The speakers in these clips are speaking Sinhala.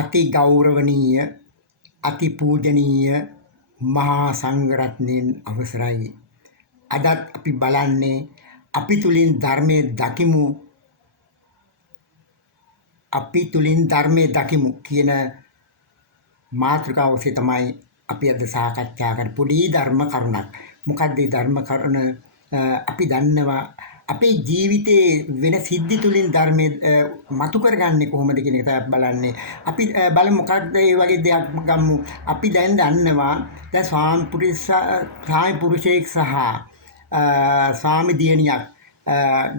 අති ගෞරවනීය අති පූජනීය මහා සංඝරත්නයන් අවසරයි. අදත් අපි බලන්නේ අපි තුලින් ධර්මයේ දකිමු කියන මාතෘකාව ඔස්සේ තමයි අපි අද සාකච්ඡා කරන්නේ. පොඩි ධර්ම කරුණක්. මොකක්ද මේ ධර්ම කරුණ? අපි දන්නවා අපේ ජීවිතයේ වෙන සිද්ධි තුලින් ධර්මයේ මතු කරගන්නේ කොහොමද කියන එක තමයි බලන්නේ. අපි බලමු මොකක්ද මේ වගේ දෙයක් ගමු. අපි දැන් දන්නවා දැන් ස්වාමි පුරුෂයෙක් සහ ස්වාමි දියණියක්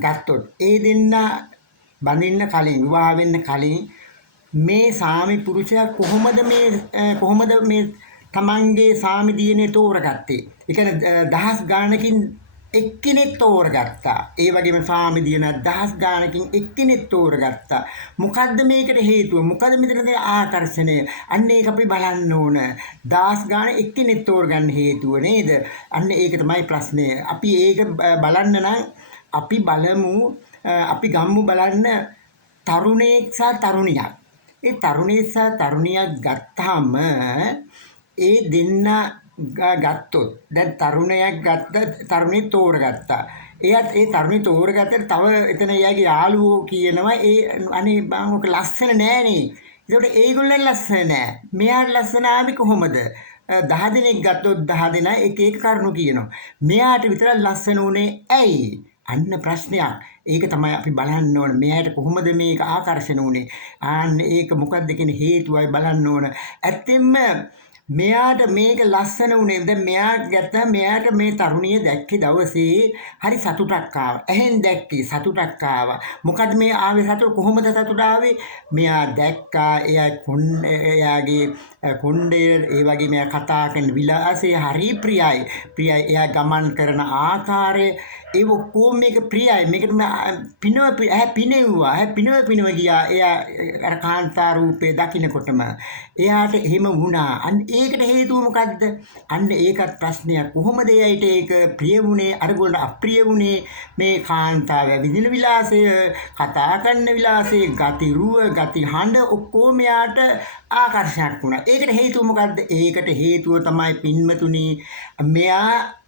ගත්තොත් ඒ දෙන්න බඳින්න කලින් විවාහ වෙන්න කලින් මේ ස්වාමි පුරුෂයා කොහොමද මේ තමන්ගේ ස්වාමි දියණිය තෝරගත්තේ? ඒ කියන්නේ දහස් ගාණකින් එක්කෙනෙක් තෝරගත්තා. ඒ වගේම ස්වාමි දියණිය දහස් ගාණකින් එක්කෙනෙක් තෝරගත්තා. මොකද්ද මේකට හේතුව? මොකද මෙතන තියෙන ආකර්ෂණය? අන්න ඒක අපි බලන්න ඕන. දහස් ගාණ එක්කෙනෙක් තෝරගන්න හේතුව නේද? අන්න ඒක තමයි ප්‍රශ්නය. අපි ඒක බලන්න නම් අපි ගම්මු බලන්න තරුණයෙක් සහ තරුණියක්. ඒ තරුණයෙක් සහ තරුණියක් ගත්තාම ඒ දෙන්න ගත්තොත් දැන් තරුණිය තෝරගත්තා. ඒ තරුණිය තෝරගත්තට තව එතන එයාගේ යාළුවෝ කියනවා අනේ බං ඔක ලස්සන නෑනේ. ඒකට ඒගොල්ලන් ලස්සන නෑ. මෙයාට ලස්සන ආවේ කොහොමද? 10 දිනක් ගත්තොත් 10 දෙනා එක එක කරුණු කියනවා. මෙයාට විතර ලස්සන උනේ ඇයි? අන්න ප්‍රශ්නයක්. ඒක තමයි අපි බලන්න ඕන. මෙයාට කොහොමද මේක ආකර්ෂණ උනේ? අන්න ඒක මොකක්ද කියන හේතුවයි බලන්න ඕන. ඇත්තෙන්ම මෙයාට මේක ලස්සන උනේ. දැන් මෙයාට මේ තරුණිය දැක්කේ දවසේ හරි සතුටක් ආවා. එහෙන් දැක්කේ සතුටක් ආවා. මොකද මේ ආවේ සතුට? කොහොමද සතුට ආවේ? මෙයා දැක්කා එයාගේ කොණ්ඩය, ඒ වගේ මෙයා කතා කරන විලාසය හරි ප්‍රියයි. එයා ගමන් කරන ආකාරය ඒ ඔක්කොම මේක ප්‍රියයි. මේකට පිනව ගියා. එයා අර කාන්තා රූපේ දකින්නකොටම එයාට එහෙම වුණා. අන්න ඒකට හේතුව මොකද්ද? අන්න ඒකත් ප්‍රශ්නයක්. කොහොමද එයාට ඒක ප්‍රිය වුණේ? අරගොල්ලන්ට අප්‍රිය වුණේ? මේ කාන්තාව විදින විලාසය, කතා කරන විලාසය, ගති හඬ ඔක්කොම එයාට ආකර්ෂණයක් වුණා. ඒකට හේතුව මොකද්ද? ඒකට හේතුව තමයි පින්වතුනි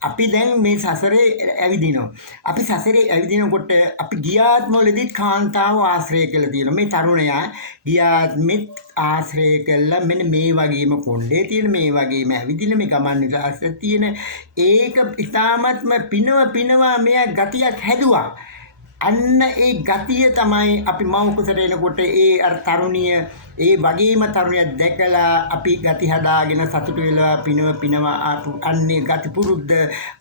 අපි දැන් මේ සසරේ ඇවිදිනවා. අපි සසරේ ඇවිදිනකොට අපි ගියාත්මවලදීත් කාන්තාව ආශ්‍රය කරලා තියෙනවා. මේ තරුණයා ගියාත්මෙත් ආශ්‍රය කළා මෙන්න මේ වගේම කොණ්ඩේ තියෙන, මේ වගේම ඇවිදින, මේ ගමන් විලාසය තියෙන. ඒක ඉතාමත්ම පිනවා මෙයා ගතියක් හැදුවා. අන්න ඒ ගතිය තමයි අපි මව කුසට එනකොට ඒ අර තරුණිය ඒ වගේම තරුණියක් දැකලා අපි ගති හදාගෙන සතුටු වෙලා පිනවා අන්නේ ගති පුරුද්ද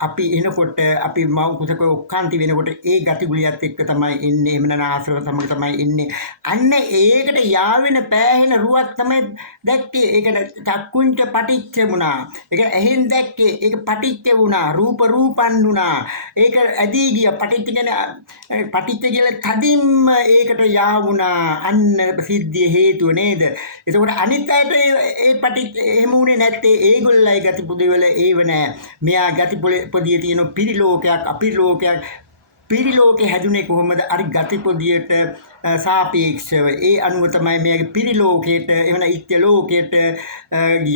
අපි එනකොට අපි මව කුසක ඔක්කාන්ති වෙනකොට ඒ ගති ගුලියත් එක්ක තමයි එන්නේ. එහෙම නැත්නම් ආශ්‍රව සමග තමයි එන්නේ. අන්න ඒකට යාවෙන පෑහෙන රුවක් තමයි දැක්කේ. ඒකට චක්කුංච පටිච්ච වුණා. ඒක ඇහෙන් දැක්කේ. ඒක පටිච්ච වුණා. රූපන් වුණා. ඒක ඇදී ගිය පටිච්ච කියලා තදින්ම ඒකට යා වුණා. අන්න ප්‍රසිද්ධිය හේතුව නේද? එතකොට අනිත් අයට ඒ පටිච්ච එහෙම උනේ නැත්තේ ඒගොල්ලයි ගතිපොදිවල ඒව නෑ. මෙයා ගතිපොදියේ තියෙන පිරිලෝකයක් අපිරිලෝකයක්. පිරිලෝකේ හැදුනේ කොහොමද? අර ගතිපොදියට සාපේක්ෂව ඒ අනුව තමයි මෙයාගේ පිරිලෝකයට එවන ඉත්‍ය ලෝකයට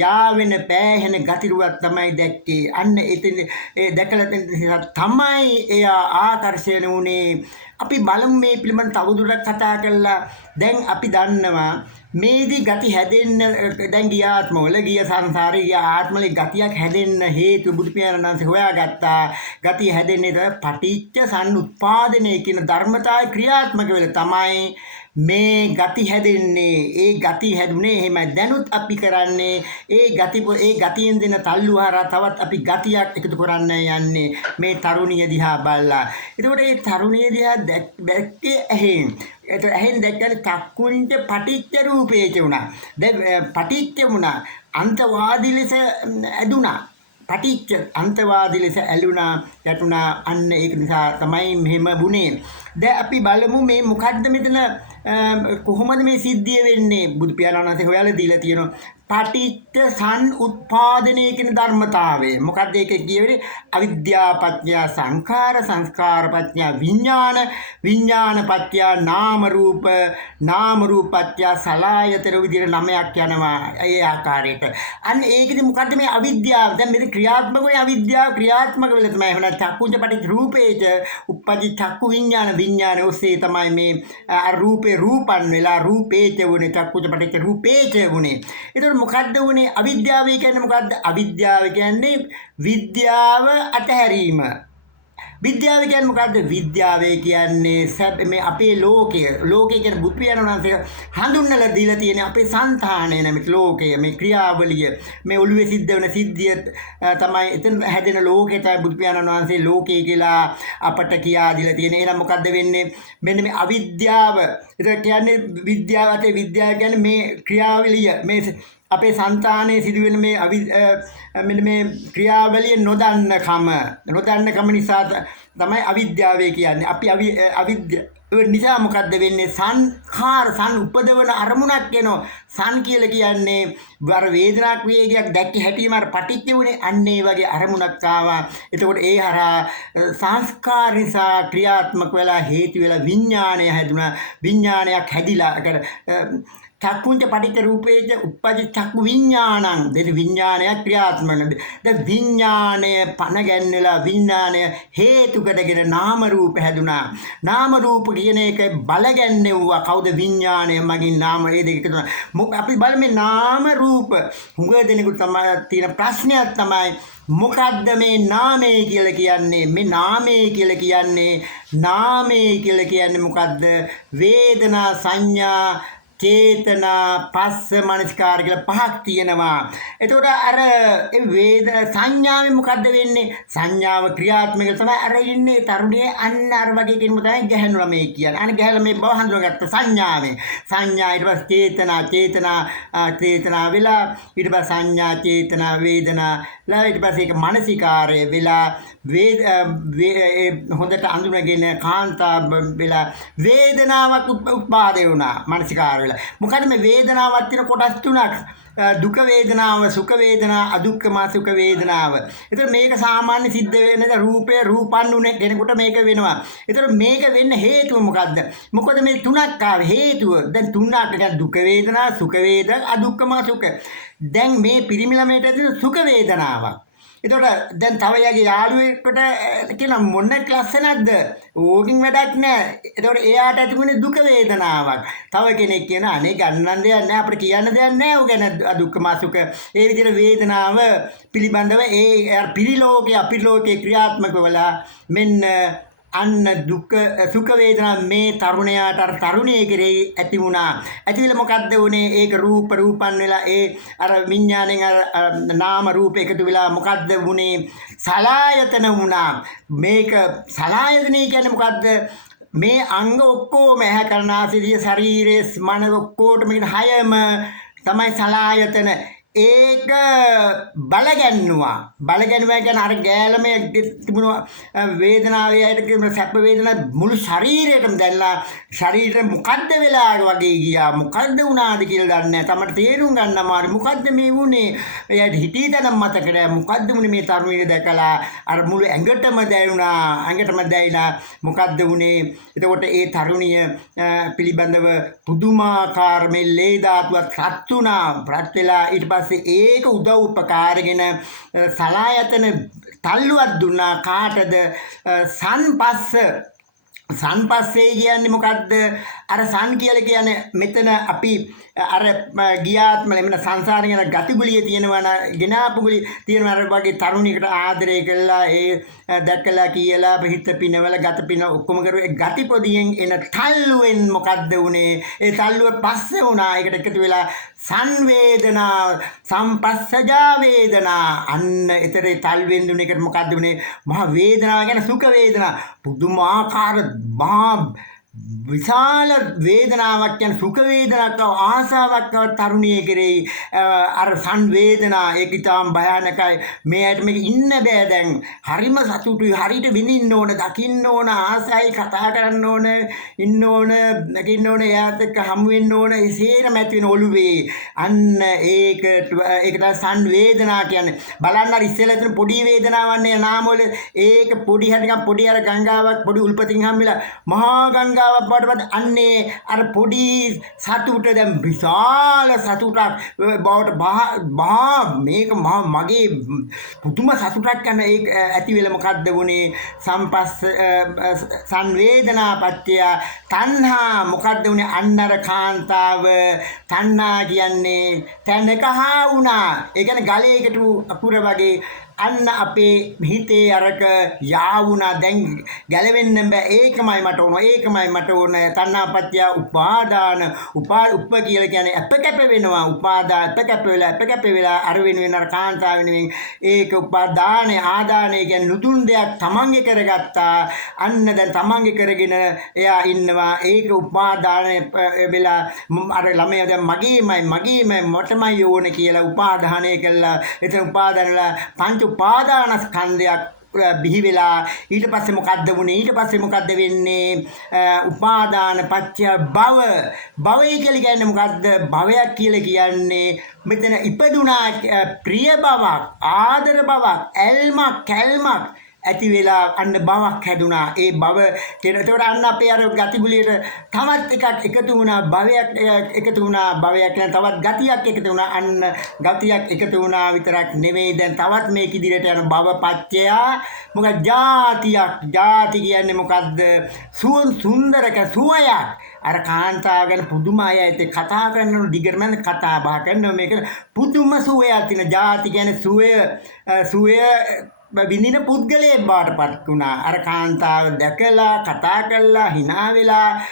යාවෙන පෑහෙන ගතිරුවක් තමයි දැක්කේ. අන්න එතන ඒ දැකලා තමයි එයා ආකර්ෂණය වුණේ. අපි බලමු මේ පිළිබඳව තවදුරටත් කතා කරලා. දැන් අපි දන්නවා මේදී ගති හැදෙන්න දැන් ගිය සංසාරේ ගිය ආත්මවල ගතියක් හැදෙන්න හේතු බුදු පියාණන් වහන්සේ හොයාගත්තා. ගතිය හැදෙන්නේ පටිච්ච සමුප්පාදනය කියන ධර්මතාවය ක්‍රියාත්මක වෙලා තමයි මේ ගති හැදෙන්නේ. ඒ ගති හැදුනේ එහෙමයි. දැනුත් අපි කරන්නේ ඒ ගතියෙන් දෙන තල්ලු හරහා තවත් අපි ගතියක් එකතු කරන්න යන්නේ මේ තරුණිය දිහා බලලා. ඒකෝට ඒ තරුණිය දිහා දැක්කේ ඇහෙන් දැක්කම චක්කුංච පටිච්ච රූපේච වුණා. දැන් පටිච්ච වුණා. අන්තවාදී ලෙස ඇදුණා. අන්තවාදී ලෙස ඇලුනා යටුණා. අන්න ඒක නිසා තමයි මෙහෙම වුණේ. දැන් අපි බලමු මේ මොකද්ද මෙතන කොහොමද මේ සිද්ධිය වෙන්නේ? බුදු පියාණන් වහන්සේ හොයලා දීලා තියෙනවා. පටිච්ච සමුප්පාදනය කියන ධර්මතාවය. මොකක්ද ඒක කියවෙන්නේ? අවිද්‍යාව පත්‍ය සංඛාර, සංස්කාර පත්‍ය විඥාන, විඥාන පත්‍ය නාම රූප, නාම රූප පත්‍ය සලආයතන විදිහට නමයක් යනවා ඒ ආකාරයට. අන්න ඒකෙදි මොකද්ද මේ අවිද්‍යාව? දැන් මේක ක්‍රියාත්මක වෙන්නේ අවිද්‍යාව ක්‍රියාත්මක වෙලා තමයි. එහෙනම් චක්කුංච පටිච්ච රූපේච උප්පජි චක්කු විඥාන, විඥාන ඔස්සේ තමයි මේ රූපේ රූපන් වෙලා රූපේච වුනේ, චක්කුංච පටිච්ච රූපේච වුනේ. ඒතකොට මොකද්ද වුනේ? අවිද්‍යාව කියන්නේ මොකද්ද? අවිද්‍යාව කියන්නේ විද්‍යාව අතහැරීම. විද්‍යාව කියන්නේ මොකද්ද? විද්‍යාව කියන්නේ මේ අපේ ලෝකය. ලෝකය කියන්නේ බුදු පියාණන් වහන්සේ හඳුන්වලා දීලා තියෙන අපේ సంతානය නැමෙති ලෝකය. මේ ක්‍රියාවලිය, මේ ඔළුවේ සිද්ධ වෙන සිද්ධිය තමයි එතන හැදෙන ලෝකය තමයි බුදු පියාණන් වහන්සේ ලෝකය කියලා අපට කියා දීලා තියෙන. එහෙනම් මොකද්ද වෙන්නේ? මෙන්න මේ අවිද්‍යාව. ඒක කියන්නේ විද්‍යාව අතේ විද්‍යාව කියන්නේ මේ ක්‍රියාවලිය, මේ අපේ సంతානයේ සිදුවෙන මේ මෙන්න මේ ක්‍රියාවලිය නොදන්නකම නිසා තමයි අවිද්‍යාව කියන්නේ. අපි අවිද්‍යාව නිසා මොකද්ද වෙන්නේ? සංඛාර උපදවන අරමුණක් එනවා. සං කියලා කියන්නේ වර වේදනාක් වේගයක් දැක්ක හැටිම අර පටිච්ච වුණේ අන්න ඒ වගේ අරමුණක් ආවා. එතකොට ඒ හරහා සංස්කාර නිසා ක්‍රියාත්මක වෙලා හේතු වෙලා විඥාණය හැදුනා. විඥානයක් හැදිලා චක්කුංච පටිච්ච රූපේච උප්පජ්ජ චක්කු විඥානං. දෙත විඥානයක් ක්‍රියාත්මක වෙනවා. දැන් විඥානය පණ ගැන්වලා විඥානය හේතු කොටගෙන නාම රූප හැදුනා. නාම රූප කියන එක බල ගැන්වෙව්වා. කවුද? විඥානය මගින් නාම ඒ දෙක තුන. අපි බලමු නාම රූප. හුඟ දෙනෙකුට තමයි තියෙන ප්‍රශ්නයක් තමයි මොකද්ද මේ නාමය කියලා කියන්නේ? මේ නාමය කියලා කියන්නේ මොකද්ද? වේදනා, සංඥා, චේතනා, පස්ස, මනස්කාර කියලා පහක් තියෙනවා. එතකොට අර සංඥාවෙන් මොකද්ද වෙන්නේ? සංඥාව ක්‍රියාත්මක තමයි අර ඉන්නේ තරුණියේ අන්න අර වගේ කෙනෙක් තමයි ගැහණු ළමයි කියන්නේ. අනේ ගැහලා මේ බව හඳුනාගත්ත සංඥාවෙන්. සංඥා ඊට පස්සේ චේතනා වෙලා ඊට පස්සේ සංඥා, චේතනා, වේදනා ඊට පස්සේ ඒක මානසිකාරය වෙලා හොඳට අඳුනගෙන කාන්තා වෙලා වේදනාවක් උත්පාදේ වුණා. මානසිකාර වෙලා මොකද මේ වේදනාවක් තියෙන කොටස් තුනක්. දුක වේදනාව, සුඛ වේදනා, අදුක්ඛම සුඛ වේදනාව. ඒතර මේක සාමාන්‍ය සිද්ධ වෙන රූපේ රූපන් උනේ කෙනෙකුට මේක වෙනවා. ඒතර මේක වෙන්න හේතුව මොකද්ද? මොකද මේ තුනක් ආවේ හේතුව. දැන් තුනක් කියන්නේ දුක වේදනා, සුඛ වේදනා, අදුක්ඛම සුඛ. දැන් මේ පිරිමි ළමයට ඇති සුඛ වේදනාවක්. එතකොට දැන් තව යාගේ යාළුවෙකුට කියන මොන ක්ලාස් නැද්ද? ඕකින් වැඩක් නැහැ. එතකොට එයාට ඇතිුනේ දුක වේදනාවක්. තව කෙනෙක් කියන අනේ ගන්නන් දෙයක් නැහැ, අපිට කියන්න දෙයක් නැහැ. ඔය ගැන දුක්ඛම සුඛ. ඒ විදිහට වේදනාව පිළිබඳව ඒ පිරිලෝකයේ අපිරිලෝකයේ ක්‍රියාත්මක වෙලා මෙන්න අන්න දුක සුඛ වේදනා මේ තරුණයාට අර තරුණිය කෙරෙහි ඇති වුණා. ඇතිවිල මොකද්ද වුනේ? ඒක රූපන් වෙලා ඒ අර විඥාණයෙන් අර නාම රූප එකතු වෙලා මොකද්ද වුනේ? සලආයතන වුණා. මේක සලආයතනය කියන්නේ මොකද්ද? මේ අංග ඔක්කොම ඇහැ කරනාසිරිය ශරීරයේ මන ඔක්කොටම කියන හයම තමයි සලආයතන. ඒක බලගන්නවා කියන්නේ අර ගෑලමේ තිබුණු වේදනාවේ ඇයිද කියන සැප වේදනා මුළු ශරීරයටම දැනලා ශරීරෙ මොකද්ද වෙලා වගේ ගියා. මොකද්ද වුණාද කියලා දන්නේ නැහැ. තමයි තේරුම් ගන්න අමාරු. මොකද්ද මේ වුනේ? එයාට හිතීතනම් මතක නැහැ. මොකද්ද වුනේ මේ තරුණිය දැකලා අර මුළු ඇඟටම දැයිලා මොකද්ද වුනේ? එතකොට ඒ තරුණිය පිළිබඳව පුදුමාකාර මේ ලේ ධාතුවත් රත් වුණා. රත් වෙලා ඊට ඒක උදව් උපකාරගෙන සලායතන තල්ලුවක් දුන්නා. කාටද? සංපස්සේ කියන්නේ මොකද්ද? අර සන් කියලා කියන්නේ මෙතන අපි අර ගියාත්ම එමෙන්න සංසාරේ යන ගතිගුලිය තියෙනවා ගෙනාපුගුලිය තියෙනවා. අර වගේ තරුණියකට ආදරය කළා ඒ දැකලා කියලා හිත පිනවල ගත පින ඔක්කොම කරුවේ ගතිපොදියෙන් එන තල්ලුවෙන් මොකද්ද උනේ? ඒ තල්ලුව පස්සේ වුණා. ඒකට එකතු වෙලා සංවේදනා, සම්පස්සජා වේදනා. අන්න එතරේ තල් වෙන්දුන එකට මොකද්ද උනේ? මහ වේදනාව කියන්නේ සුඛ වේදනා. පුදුමාකාර මහා විශාල වේදනාවක් කියන සුඛ වේදනාවක් ආසාවක් තරුණිය කෙරෙහි අර සංවේදනා ඒක ඊටාම් භයානකයි මේකට මේක ඉන්න බෑ දැන් හරිම සතුටුයි හරියට විඳින්න ඕන දකින්න ඕන ආසයි කතා කරන්න ඕන ඉන්න ඕන දකින්න ඕන එයාත් එක්ක හමු වෙන්න ඕන ඒ සේරම ඇති වෙන ඔළුවේ අන්න ඒක තමයි සංවේදනා කියන්නේ බලන්න අර ඉස්සෙල්ලා තියෙන පොඩි වේදනාවක් නේ නාම වල ඒක පොඩි හරි නිකන් පොඩි අර ගංගාවක් පොඩි උල්පතින් හම්බෙලා මහා ගංගාවක් බවට අන්නේ අර පොඩි සතුට දැන් විශාල සතුටක් බවට මේක මගේ පුදුම සතුටක් යන ඒක ඇති වෙල මොකද්ද වුනේ සංවේදනා පත්‍ය තණ්හා මොකද්ද වුනේ අන්නර කාන්තාව තණ්හා කියන්නේ තැනකහා වුණා ඒ කියන්නේ ගලයකට අකුර වගේ අන්න අපේ හිතේ අරක යාවුණා දැන් ගැලවෙන්න බෑ ඒකමයි මට ඕන තණ්හාපත්‍ය උපාදාන උප කියලා කියන්නේ අප කැප වෙනවා උපාදාන අප කැප වෙලා අර වෙනුවෙන් අර කාන්තාව වෙනුවෙන් ඒක උපාදානේ ආදානේ කියන්නේ නුදුන් දෙයක් තමන්ගේ කරගත්තා අන්න දැන් තමන්ගේ කරගෙන එයා ඉන්නවා ඒක උපාදානේ වෙලා අර ළමයා දැන් මගේමයි මටමයි ඕන කියලා උපාදානය කළා එතන උපාදානලා පංච උපාදානස්කන්ධයක් බිහි වෙලා ඊට පස්සේ මොකද්ද වෙන්නේ උපාදාන පත්‍ය භවය කියලා කියන්නේ මොකද්ද භවයක් කියලා කියන්නේ මෙතන ඉපදුනා ප්‍රිය බවක් ආදර බවක් ඇල්මක් කැල්මක් ඇති වෙලා අන්න බවක් හැදුනා ඒ භව කියන ඒකට අන්න අපේ අර ගතිගුලියට තවත් එකක් එකතු වුණා භවයක් එකතු වුණා භවයක් කියන තවත් ගතියක් එකතු වුණා අන්න ගතියක් එකතු වුණා විතරක් නෙමෙයි දැන් තවත් මේක ඉදිරියට යන භවපත්‍ය මොකද ಜಾති කියන්නේ මොකද්ද සුන්දරක සුවයක් අර කාන්තාව ගැන පුදුම අය ඇත්තේ කතා කරන දිගටම කතා බහ කරනවා මේක පුදුම සුවයක් තියෙන ಜಾති කියන්නේ සුවය විඳින පුද්ගලයෙක් බාටපත් වුණා අර කාන්තාව දැකලා කතා කරලා hina වෙලා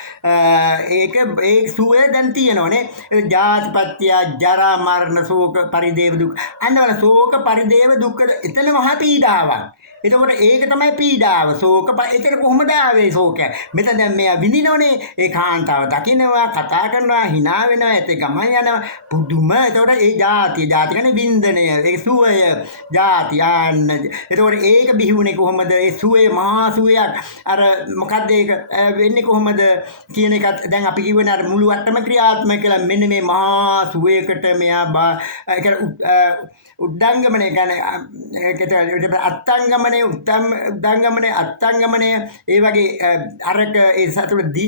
ඒ සුවය දැන් තියෙනවනේ ජාතිපත්‍ය ජරා මරණ ශෝක පරිදේව දුක් අන්නවල ශෝක පරිදේව දුක් එතන මහා පීඩාවක් එතකොට ඒක තමයි පීඩාව ශෝක එතන කොහොමද ආවේ ශෝකය මෙතන දැන් මෙයා විඳිනවනේ ඒ කාන්තාව දකින්නවා කතා කරනවා hina වෙනවා ඒත් ගමන් යනවා පුදුම එතකොට ඒ ಜಾති කියන්නේ වින්දනය ඒ සුවය ಜಾති යන්න එතකොට ඒක බිහි වුණේ කොහොමද ඒ සුවේ මහා සුවයක් අර මොකද්ද ඒක වෙන්නේ කොහොමද කියන එකත් දැන් අපි කියවනේ අර මුළු වට්ටම ක්‍රියාත්මක කියලා මෙන්න මේ මහා සුවයකට මෙයා ඒක උද්දංගමනය කියන්නේ අත්ංගමනය උද්දංගමනය අත්ංගමනය ඒ වගේ අරක ඒ සතුට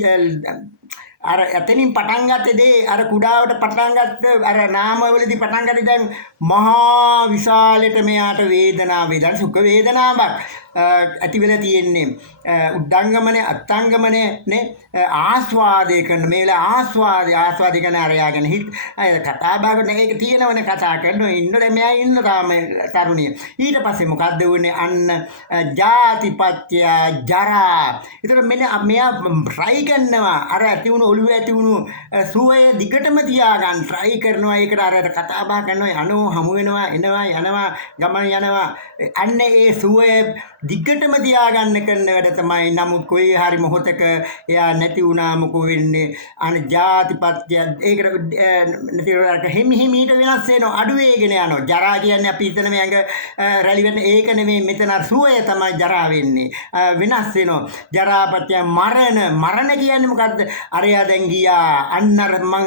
අර එතනින් පටන් ගත්තේ දේ අර කුඩාවට පටන් ගත්ත අර නාමවලදී පටන් ගත්තේ දැන් මහා විශාලයට මෙයාට වේදනාව සුඛ වේදනාවක් ඇති වෙලා තියෙන්නේ උද්දංගමනේ අත්ංගමනේ නේ ආස්වාදේ කරන මේලා ආස්වාද කරන අරයාගෙන හිත කතා බහ කරන ඒක තියෙනවනේ කතා කරනවා ඉන්නද මෙයා ඉන්න තාම තරුණිය ඊට පස්සේ මොකද්ද වෙන්නේ අන්න ජාතිපත්‍ය ජරා ඒතර මෙයා try කරනවා අර ඇති වුණු ඔළුවේ ඇති වුණු සුවය දිගටම තියාගන්න try කරනවා ඒකට අර කතා බහ කරනවා යනවා හමු වෙනවා එනවා යනවා ගමන යනවා අන්න ඒ සුවය දිගටම තියාගන්න කරන වැඩ තමයි නමුත් කොයි හරි මොහොතක එයා නැති වුණා මොකෝ වෙන්නේ අන ජාතිපත්‍ය ඒකට නැතිවට හිමීට වෙනස් වෙනවා අඩු වේගෙන යනවා ජරා කියන්නේ අපි හිතන මේ ඇඟ රැලි වෙන ඒක නෙමෙයි මෙතන සුවය තමයි ජරා වෙන්නේ වෙනස් වෙනවා ජරාපත්‍ය මරණ කියන්නේ මොකද්ද අරයා දැන් ගියා අන්නර මං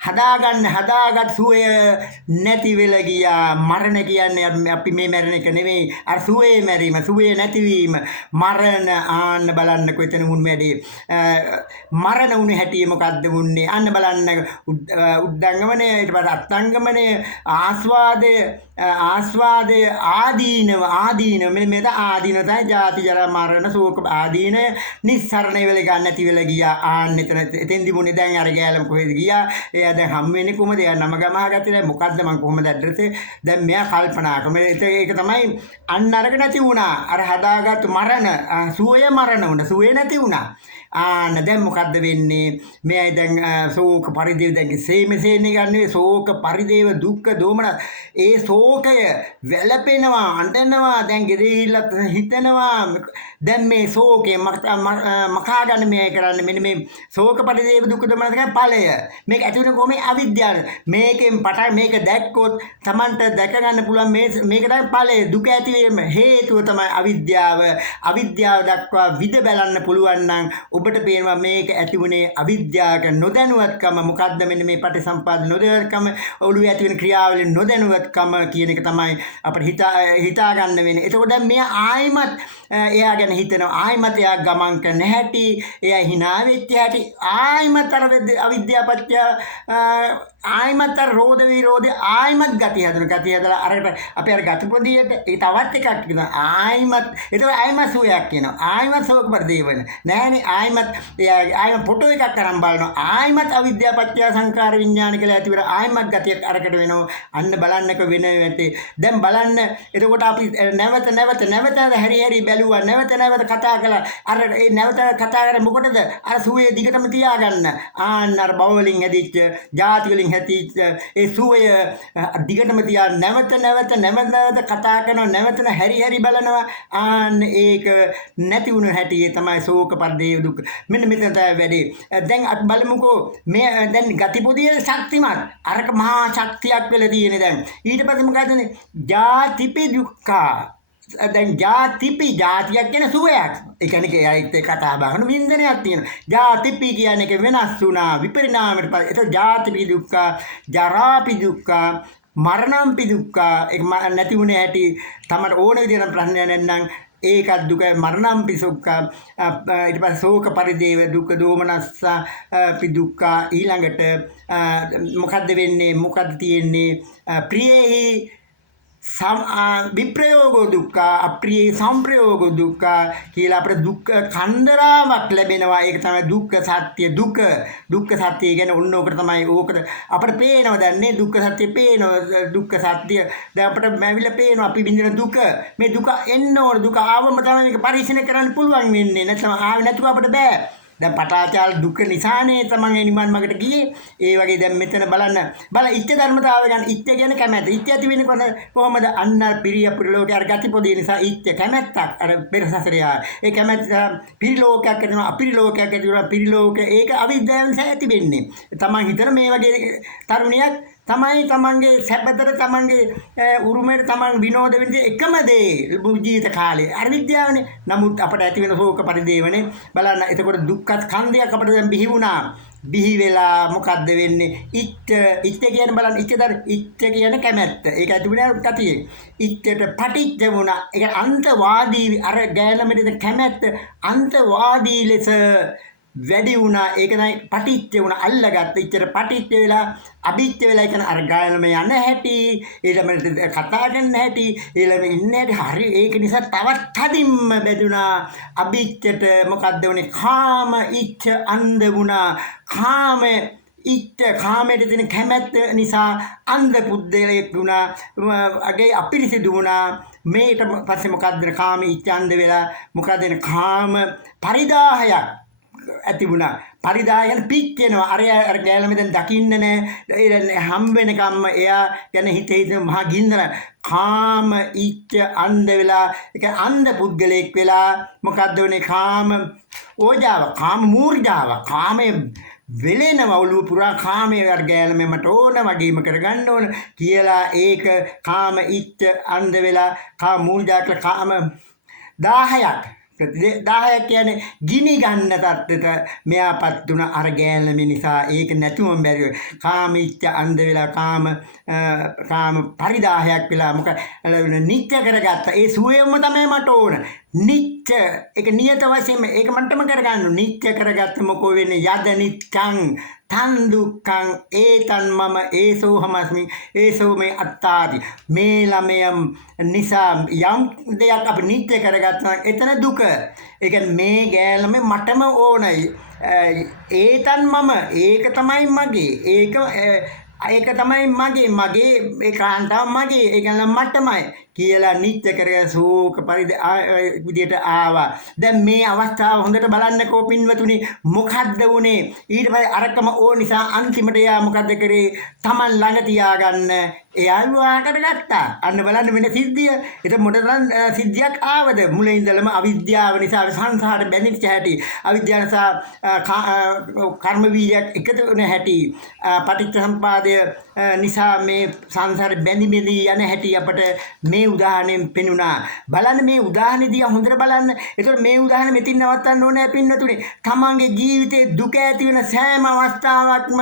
හදාගත් සුවය නැති වෙලා ගියා මරණ කියන්නේ අපි මේ මැරෙන එක නෙමෙයි අර සුවේ මැරීම සුවේ නැතිවීම මරණ ආන්න බලන්න කොතන වුන් වැඩේ මරණ උනේ හැටි මොකද්ද වුන්නේ අන්න බලන්න උද්දංගමනේ ඊට පස්සේ අත්ංගමනේ ආස්වාදය ආදීනව මෙන්න ආදීන තමයි ජාති ජරා මරණ ශෝක ආදීන නිස්සරණ වෙල ගන්න නැති වෙල ගියා ආන්න එතෙන්දි මුනේ දැන් අර ගෑලම කොහෙද ගියා එයා දැන් හම් වෙන්නේ කොහමද එයා නම ගමහගත්තේ මොකද්ද මං කොහමද ඇඩ්‍රස් එක දැන් මෙයා කල්පනා කරනවා ඒක තමයි අන්න අරක නැති වුණා අර හදාගත්තු මරණ සුවය මරණ වුණා සුවේ නැති වුණා ආන්න දැන් මොකද්ද වෙන්නේ මෙයයි දැන් ශෝක පරිදේව දැන් සේමසේන්නේ ගන්නේ ශෝක පරිදේව දුක්ඛ දෝමන ඒ ශෝකය වැළපෙනවා අඬනවා දැන් ගෙදෙහිල්ලත් හිතනවා දැන් මේ ශෝකේ මකා ගන්න මේ කරන්නේ මෙන්න මේ ශෝක පරිදේව දුක්ඛ දෝමනස් කියන ඵලය. මේක ඇති වෙන කොහොමද අවිද්‍යාව. මේකෙන් පටන් මේක දැක්කොත් Tamanට දැක ගන්න පුළුවන් මේක තමයි ඵලය. දුක ඇති වීම හේතුව තමයි අවිද්‍යාව. අවිද්‍යාව දක්වා විද බලන්න පුළුවන් නම් ඔබට පේනවා මේක ඇති වුණේ අවිද්‍යාවක නොදැනුවත්කම. මොකද්ද මෙන්න මේ පටිසම්පාද නොදැනුවත්කම ඔළුවේ ඇති වෙන ක්‍රියාවලින් නොදැනුවත්කම කියන එක තමයි අපිට හිතා ගන්න වෙන්නේ. එතකොට දැන් මෙයා ආයිමත් එයා ගැන හිතනවා, ආයිමත් එයා ගමන් කරන හැටි, එයා hina වෙච්ච හැටි, ආයිමත් අර අවිද්‍යාව පත්‍ය ආයිමත් අර රෝධ විරෝධය ආයිමත් ගතිය හදලා අරකට අපි අර ගති පොදියට ඒ තවත් එකක් කියනවා ආයිමත්. ඒතකොට ආයිමත් සුවයක් කියනවා, ආයිමත් ශෝක පරිදේවන නෑනේ, ආයිමත් ෆොටෝ එකක් අරන් බලනවා, ආයිමත් අවිද්‍යාව පත්‍ය සංකාර විඥාන කියලා ඇති වෙලා ආයිමත් ගතියක් අරකට වෙනවා. අන්න බලන්නක වෙන වැටේ. දැන් බලන්න එතකොට අපි නැවත හැරි බැලුවා, නැවත කතා කළා. අර ඒ නැවත කතා කරේ මොකටද? අර සුවේ දිගටම තියාගන්න. ආන්න අර බව වලින් හැදිච්ච, ಜಾති වලින් හැදිච්ච ඒ සුවය දිගටම තියා නැවත කතා කරනවා, නැවත හැරි බලනවා. ආන්න ඒක නැති වුණ හැටි තමයි ශෝක පරිදේව දුක්. මෙන්න මෙතන තමයි වැඩේ. දැන් අපි බලමුකෝ මේ දැන් ගතිපොදිය ශක්තිමත්. අරක මහා ශක්තියක් වෙලා තියෙන්නේ දැන්. ඊට පස්සේ මොකදනේ? ජාතිපි දුක්ඛා. දැන් ජාතියක් කියන සුවයක්. ඒ කියන්නේ ඒයිත් කතා බහන වින්දනයක් තියෙනවා. ජාතිපි කියන්නේ එක වෙනස් වුණා, විපරිණාමයට පස්සේ. ඒක ජාතිපි දුක්ඛ, ජරාපි දුක්ඛ, මරණම්පි දුක්ඛ. ඒක නැති වුණේ හැටි තමයි ඕන විදිහට ප්‍රශ්නයක් නැත්නම් ඒකත් දුක, මරණම්පි සුඛ, ඊට පස්සේ ශෝක පරිදේව දුක්ඛ දෝමනස්ස පි දුක්ඛ. ඊළඟට මොකද්ද වෙන්නේ? මොකද්ද තියෙන්නේ? ප්‍රියේහි විප්‍රයෝග දුක්ඛ, අප්‍රිය සංප්‍රයෝග දුක්ඛ කියලා අපිට දුක්ඛ කන්දරාවක් ලැබෙනවා. ඒක තමයි දුක්ඛ සත්‍ය. දුක්ඛ සත්‍ය කියන්නේ ඔන්න ඕකට තමයි. ඕකට අපිට පේනවා දැන් නේ දුක්ඛ සත්‍ය පේනවා. දුක්ඛ සත්‍ය දැන් අපිට මැවිලා පේනවා අපි විඳින දුක. මේ දුක එන්න ඕන. දුක ආවම තමයි මේක පරිශීලනය කරන්න පුළුවන් වෙන්නේ. නැත්නම් ආවේ නැතුව අපිට බෑ. දැන් පටාචාල දුක නිසානේ තමන් නිවන් මාර්ගට ගියේ. ඒ වගේ දැන් මෙතන බලන්න ඉච්ඡ ධර්මතාවය ගන්න. ඉච්ඡ කියන්නේ කැමැත්ත. ඉච්ඡ ඇති වෙන්නේ කොහොමද? අන්න පිරිය පුරලෝකේ අර ගතිපොදිය නිසා ඉච්ඡ කැමැත්තක් අර පෙරසසරය. ඒ කැමැත්ත පිරිලෝකයක් ඇතිවෙනවා, අපිරිලෝකයක් ඇතිවෙනවා. පිරිලෝක ඒක අවිද්‍යාවෙන් ඇති වෙන්නේ. තමන් හිතන මේ වගේ තරුණියක් තමයි තමන්ගේ සැපතර, තමන්ගේ උරුමයට තමන් විනෝද වෙන්නේ එකම දේ ජීවිත කාලේ. අර විද්‍යාවනේ. නමුත් අපට ඇති වෙන ශෝක පරිදේවනේ බලන්න. එතකොට දුක්ඛ ස්කන්ධයක් අපිට දැන් බිහි වුණා. බිහි වෙලා මොකද්ද වෙන්නේ? ඉච්ඡ කියන බලන්න. ඉච්ඡ කියන කැමැත්ත. ඒක ඇති වෙන කතියේ. ඉච්ඡට පටිච්ච වුණා. ඒක අන්තවාදී අර ගෑනමෙද කැමැත්ත අන්තවාදී ලෙස වැඩි වුණා. ඒක තමයි පටිච්ච වුණා. අල්ලගත්ත ඉච්ඡට පටිච්ච වෙලා අභිච්ච වෙලා කියන අර ගායනම යන හැටි, ඊළඟට කතා කරන හැටි, ඊළඟ ඉන්නේ හරි. ඒක නිසා තවත් තදින්ම බැඳුනා. අභිච්චට මොකද්ද වුනේ? කාම ඉච්ඡ අන්ධ වුණා. කාමයට තියෙන කැමැත්ත නිසා අන්ධ පුද්ගලයෙක් වුණා. අගේ අපිරිසිදු වුණා. මේට පස්සේ මොකද්ද? කාම ඉච්ඡ අන්ධ වෙලා මොකද්ද? කාම පරිදාහයක් ඇති වුණා. පරිදායන පිච්චෙනවා. අර ගෑලම දැන් දකින්න නෑ. හම් වෙනකම්ම එයා ගැන හිත මහා ගින්නර. කාම ඉච්ඡ අන්ධ වෙලා, ඒක අන්ධ පුද්ගලයෙක් වෙලා මොකද්ද වුනේ? කාම ඕජාව, කාම මූර්ජාව, කාමයේ වෙලෙනවා. ඔළුව පුරා කාමයේ අර ගෑලම මට ඕන වගේම කරගන්න ඕන කියලා ඒක කාම ඉච්ඡ අන්ධ වෙලා කාම මූර්ජාව කාම 10ක් කියන්නේ ගිනි ගන්න තත්ත්වයට මෙයාපත් වුණ අර ගෑල්ම නිසා. ඒක නැතුවම බැරිව කාමීච්ඡ අන්ධ වෙලා කාම පරිදාහයක් වෙලා නිත්‍ය කරගත්ත. ඒ සුවයම තමයි මට ඕන. නිත්‍ය ඒක නියත වශයෙන්ම ඒක මටම කරගන්න. නිත්‍ය කරගත්ත මොකෝ වෙන්නේ? යද නිච්ඡං තන් දුක්ඛං ඒතන් මම ඒසෝ හමස්මි ඒසෝ මේ අත්තාති. මේ ළමයන් නිසා යම් දෙයක් අපි නිත්‍ය කරගත්තා එතන දුක. ඒ කියන්නේ මේ ගෑලම මටම ඕනයි. ඒතන් මම ඒක තමයි මගේ. ඒක තමයි මගේ ඒ කාන්තාව මගේ. ඒ කියන්නේ මටමයි කියලා නිත්‍ය කරගෙන ශෝක විදියට ආවා. දැන් මේ අවස්ථාව හොඳට බලන්නකෝ පින්වතුනි මොකද්ද වුනේ? ඊට පස්සේ අරකම ඕන නිසා අන්තිමට එයා මොකද්ද කරේ? Taman ළඟ තියාගන්න එයා විවාහකට ගත්තා. අන්න බලන්න වෙන සිද්ධිය. ඒක මොකටද සිද්ධියක් ආවද? මුලින් ඉඳලම අවිද්‍යාව නිසා සංසාරට බැඳිච්ච හැටි, අවිද්‍යාව නිසා කර්ම වීර්යයක් එකතු වෙන හැටි, පටිච්ච සම්පදාය නිසා මේ සංසාරේ බැඳි යන හැටි අපට මේ උදාහරණයෙන් පෙනුණා. බලන්න මේ උදාහරණය දිහා හොඳට බලන්න. ඒතකොට මේ උදාහරණය මෙතින් නවත්තන්න ඕනේ පින්නතුනේ. තමන්ගේ ජීවිතේ දුක ඇති වෙන සෑම අවස්ථාවක්ම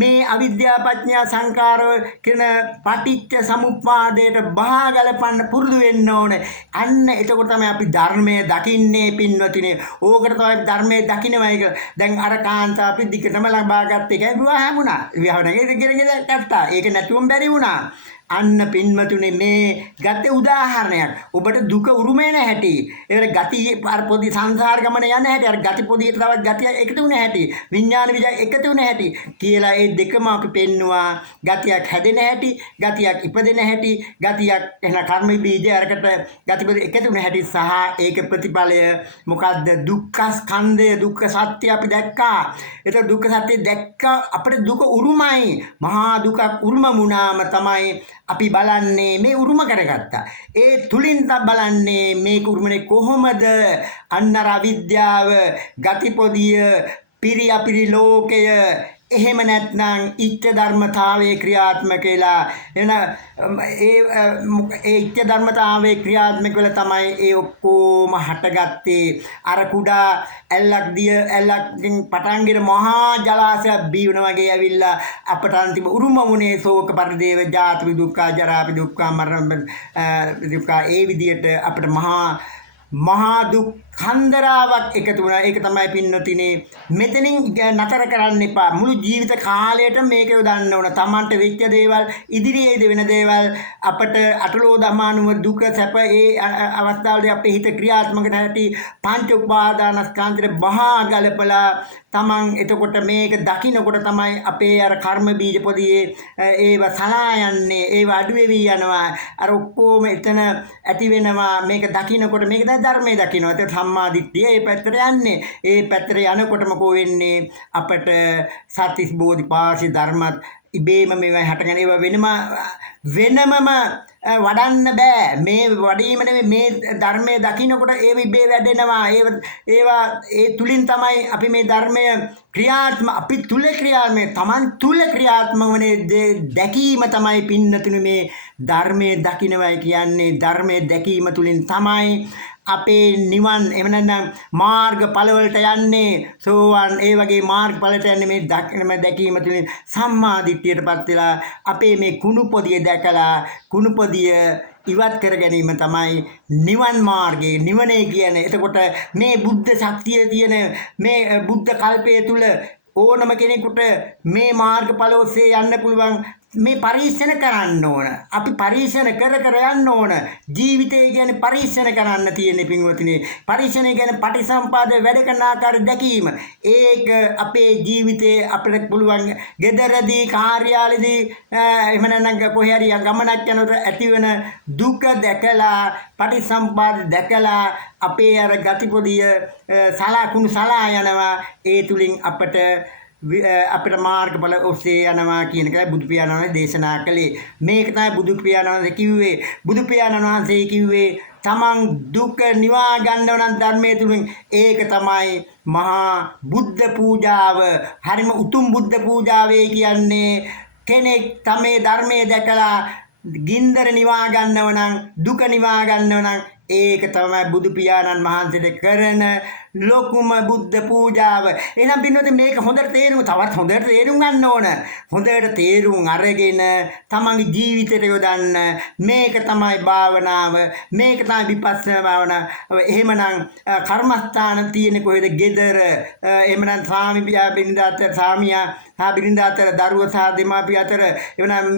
මේ අවිද්‍යාව පඤ්ඤා සංකාර කියන පටිච්ච සමුප්පාදයට බහා ගලපන්න පුරුදු වෙන්න ඕනේ. අන්න එතකොට තමයි අපි ධර්මයේ දකින්නේ පින්වතුනේ. ඕකට තමයි ධර්මයේ දකින්නවයි කියලා. දැන් අර කාන්තාව අපි දිගටම ලබාගත් එකයි විවාහ වුණා. විවාහ නැගෙ ගත්තා. ඒක නැතුවම බැරි වුණා. අන්න පින්වතුනේ මේ ගත්තේ උදාහරණයක්. ඔබට දුක උරුමේ නැහැටි. ඒවල ගති අර පොඩි සංසාර ගමන යන හැටි. අර ගති පොඩියට තවත් ගතිය එකතු වෙන හැටි. විඥාන විජය එකතු වෙන හැටි කියලා ඒ දෙකම අපි පෙන්නවා. ගතියක් හැදෙන හැටි, ගතියක් ඉපදෙන හැටි, ගතියක් එන කර්ම බීජය අරකට ගතිපද එකතු වෙන හැටි සහ ඒක ප්‍රතිඵලය මොකද්ද? දුක්ඛ ස්කන්ධය, දුක්ඛ සත්‍ය අපි දැක්කා. ඒක දුක්ඛ සත්‍ය දැක්කා අපිට දුක උරුමයි. මහා දුකක් උරුම වුණාම තමයි අපි බලන්නේ මේ උරුම කරගත්තා. ඒ තුලින් බලන්නේ මේක උරුමනේ කොහොමද? අන්න අවිද්‍යාව, ගතිපොදිය, පිරි අපිරි ලෝකය, එහෙම නැත්නම් ඉච්ඡ ධර්මතාවයේ ක්‍රියාත්මක වෙලා එන ඒ ඉච්ඡ ධර්මතාවයේ ක්‍රියාත්මක වෙලා තමයි ඒ ඔක්කොම හටගත්තේ. අර කුඩා ඇල්ලක්කින් පටන්ගෙන මහා ජලාශයක් බීවන වගේ ඇවිල්ලා අපට අන්තිම උරුම වුණේ ශෝක පරිදේව ජාති දුක්ඛ ජරා දුක්ඛ මරණ දුක්ඛ. ඒ විදියට අපට මහා දුක් කන්දරාවක් එකතු වුණා. ඒක තමයි පින්නතිනේ මෙතනින් නතර කරන්න එපා. මුළු ජීවිත කාලයට මේක යොදන්න ඕන. Tamanට වෙච්ච දේවල්, ඉදිරියේදී වෙන දේවල් අපට අටලෝ දමානුව දුක සැප ඒ අවස්ථාවලදී අපේ හිත ක්‍රියාත්මක නැති පංච උපාදානස්කන්ධේ බහා ගලපලා Taman එතකොට මේක දකින්නකොට තමයි අපේ අර කර්ම බීජ පොදියේ ඒව සලා යන්නේ. ඒව අඩු වෙවි යනවා. අර ඔක්කොම එතන ඇති වෙනවා. මේක දකින්නකොට මේක දැන් ධර්මයේ දකින්නවා. ඒක සම්මා දිට්ඨිය ඒ පැත්තට යන්නේ. ඒ පැත්තට යනකොටම කො වෙන්නේ අපට සත්‍තිස් බෝධිපාශි ධර්මත් ඉබේම මේවා හටගෙන ඒවා වෙනමම වඩන්න බෑ. මේ වඩීම නෙමෙයි මේ ධර්මයේ දකින්නකොට ඒව ඉබේ වැඩෙනවා. ඒවා ඒ තුලින් තමයි අපි මේ ධර්මය අපි තුල ක්‍රියාත්මක Taman තුල ක්‍රියාත්මක වනේ දැකීම තමයි පින්නතුනේ මේ ධර්මයේ දකින්නවයි කියන්නේ. ධර්මයේ දැකීම තුලින් තමයි අපේ නිවන් එහෙම නැත්නම් මාර්ගඵල වලට යන්නේ. සෝවන් ඒ වගේ මාර්ගඵලට යන්නේ මේ දැකීම තුලින් සම්මා දිට්ඨියටපත් වෙලා අපේ මේ කුණුපොදිය දැකලා කුණුපොදිය ඉවත් කර ගැනීම තමයි නිවන් මාර්ගයේ නිවනේ කියන්නේ. එතකොට මේ බුද්ධ ශක්තිය තියෙන මේ බුද්ධ කල්පයේ තුල ඕනම කෙනෙකුට මේ මාර්ගඵල ඔස්සේ යන්න පුළුවන්. මේ පරීක්ෂණ කරන්න ඕන. අපි පරීක්ෂණ කර යන්න ඕන. ජීවිතය කියන්නේ පරීක්ෂණ කරන්න තියෙන පින්වතුනි. පරීක්ෂණය කියන්නේ පටිසම්පාද වැඩ කරන ආකාරය දැකීම. ඒක අපේ ජීවිතේ අපිට පුළුවන් ගෙදරදී කාර්යාලයේදී එහෙම නැත්නම් කොහේ හරි ගමනක් යනකොට ඇතිවන දුක දැකලා පටිසම්පාද දැකලා අපේ අර ගතිපොදිය සලා යනවා. ඒ තුලින් අපට මාර්ගඵල ඔස්සේ යනවා කියන එකයි බුදු පියාණන් වහන්සේ දේශනා කළේ. මේක තමයි බුදු පියාණන් වහන්සේ කිව්වේ. බුදු පියාණන් වහන්සේ කිව්වේ තමන් දුක නිවා ගන්නව නම් ධර්මයේ තුලින් ඒක තමයි මහා බුද්ධ පූජාව. හරිම උතුම් බුද්ධ පූජාවේ කියන්නේ කෙනෙක් තමයි ධර්මයේ දැකලා ගින්දර නිවා ගන්නව නම් දුක නිවා ගන්නව නම් ඒක තමයි බුදු පියාණන් වහන්සේට කරන ලොකුම බුද්ධ පූජාව. එහෙනම් පින්නොත් මේක හොඳට තවත් හොඳට තේරුම් ගන්න ඕන. හොඳට තේරුම් අරගෙන තමන්ගේ ජීවිතයට යොදන්න. මේක තමයි භාවනාව. මේක තමයි විපස්සනා භාවනාව. එහෙමනම් කර්මස්ථාන තියෙන්නේ කොහෙද? ගෙදර. එහෙමනම් ස්වාමියා බින්දාත් ස්වාමියා සහ බිරිඳ අතර, දරුවෝ සහ දෙමාපිය අතර, එවනම්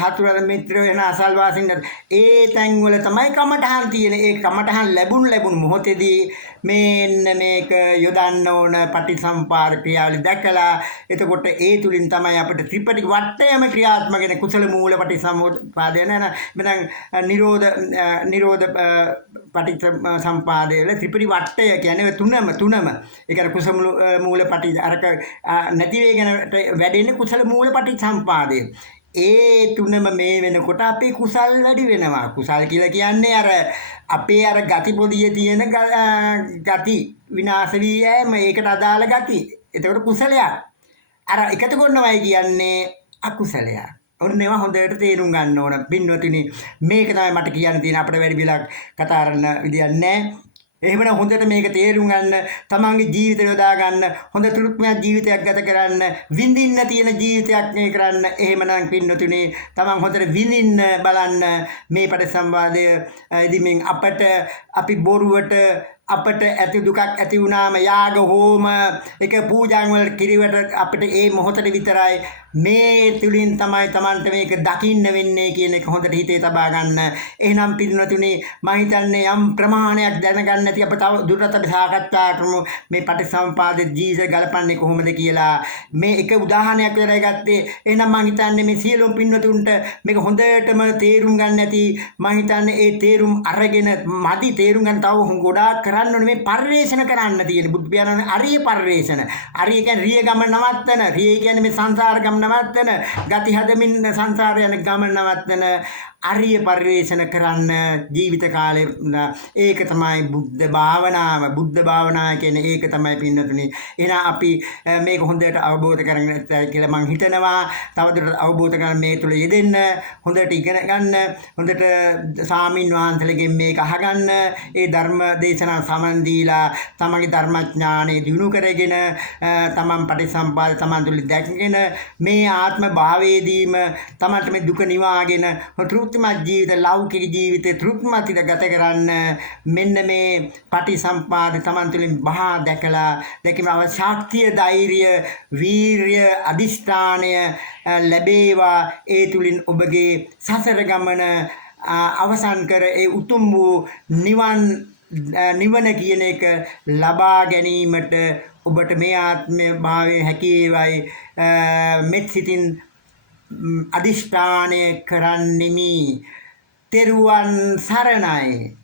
හතුරු මිත්‍රයෝ වෙන අසල්වාසීන් ඒ තැන්වල තමයි කමටහන් තියෙන. ඒ කමටහන් ලැබුණු මොහොතේදී මේන්න මේක යොදන්න ඕන පටිසම්පාද ක්‍රියාවලිය දැකලා එතකොට ඒ තුලින් තමයි අපිට ත්‍රිපිටක වටයම ක්‍රියාත්මක වෙන කුසල මූල පටිසම්පාදය නැත්නම් නිරෝධ පටිසම්පාදය වල ත්‍රිපිටක වටය කියන්නේ තුනම ඒ කියන්නේ කුසල මූල පටි අරක නැති වේගෙන වැඩෙන්නේ කුසල මූල පටිසම්පාදය. ඒ තුනම මේ වෙනකොට අපේ කුසල් වැඩි වෙනවා. කුසල් කියලා කියන්නේ අර අපේ අර ගති පොදියේ තියෙන ගති විනාශ වී යෑම, ඒකට අදාළ ගති. එතකොට කුසලයක්. අර එකතු කරනවයි කියන්නේ අකුසලයක්. ඔන්න ඒවා හොඳට තේරුම් ගන්න ඕන. පින්වතුනි, මේක තමයි මට කියන්න තියෙන. අපිට වැඩි විලක් කතා කරන්න විදියක් නැහැ. එහෙමනම් හොඳට මේක තේරුම් ගන්න, තමන්ගේ ජීවිතය යොදා ගන්න, හොඳ තෘප්තිමත් ජීවිතයක් ගත කරන්න, විඳින්න තියෙන ජීවිතයක් මේ කරන්න. එහෙමනම් පින්නතුනේ තමන් හොඳට විඳින්න බලන්න මේ පටිසම්පාදය ඉදිමින් අපට අපි බොරුවට අපට ඇති දුකක් ඇති වුණාම යාග හෝම එක පූජාන් වල කිරිවට අපිට ඒ මොහොතේ විතරයි මේ තුලින් තමයි Tamanට මේක දකින්න වෙන්නේ කියන එක හොඳට හිතේ තබා ගන්න. එහෙනම් පින්වතුනි, මම හිතන්නේ යම් ප්‍රමාණයක් දැනගන්න නැති අප තව දුරටත් අපි සාකච්ඡා කරමු මේ පටිසම්පාද ජීවිත ගලපන්නේ කොහොමද කියලා. මේ එක උදාහරණයක් විතරයි ගත්තේ. එහෙනම් මම හිතන්නේ මේ සියලුම පින්වතුන්ට මේක හොඳටම තේරුම් ගන්න ඇති. මම හිතන්නේ ඒ තේරුම් අරගෙන මදි තේරුම් ගන්න තව ගොඩාක් කරන්න ඕනේ. මේ පරිවේෂණ කරන්න තියෙන බුදු පියාණන් අරිය පරිවේෂණ. අරිය කියන්නේ රිය ගමන නවත්තන. රිය කියන්නේ මේ සංසාර ගමන නවත්තන. ගති හදමින් සංසාර යන ගමන නවත්තන. අරිය පරිවේෂණ කරන්න ජීවිත කාලේ. ඒක තමයි බුද්ධ භාවනාව. බුද්ධ භාවනාව කියන්නේ ඒක තමයි පින්නතුනි. එහෙනම් අපි මේක හොඳට අවබෝධ කරගන්න කියලා මම හිතනවා. තවදුරටත් අවබෝධ කරගන්න මේ තුල යෙදෙන්න, හොඳට ඉගෙන ගන්න, හොඳට සාමින් වහන්සේලගෙන් මේක අහගන්න, ඒ ධර්ම දේශනා සමන් දීලා තමන්ගේ ධර්මඥානෙ දිනු කරගෙන තමන් පටිසම්පාද තමන් තුල දැකගෙන මේ ආත්ම භාවයේදීම තමන්ට මේ දුක නිවාගෙන තෘප්තිමත් ජීවිත, ලෞකික ජීවිතේ තෘප්තිමත් ගත කරන්න මෙන්න මේ පටිසම්පාද තමන් තුළින් බහා දැකීම ශක්තිය, ධෛර්ය, වීර්ය, අදිෂ්ඨානය ලැබේවා. ඒ තුළින් ඔබගේ සසර ගමන අවසන් කර ඒ උතුම් වූ නිවන කියන එක ලබා ගැනීමට ඔබට මේ ආත්ම භාවයේ හැකියේවයි මෙත් සිතින් අදිෂ්ඨානය කරන්නෙමි. තෙරුවන් සරණයි.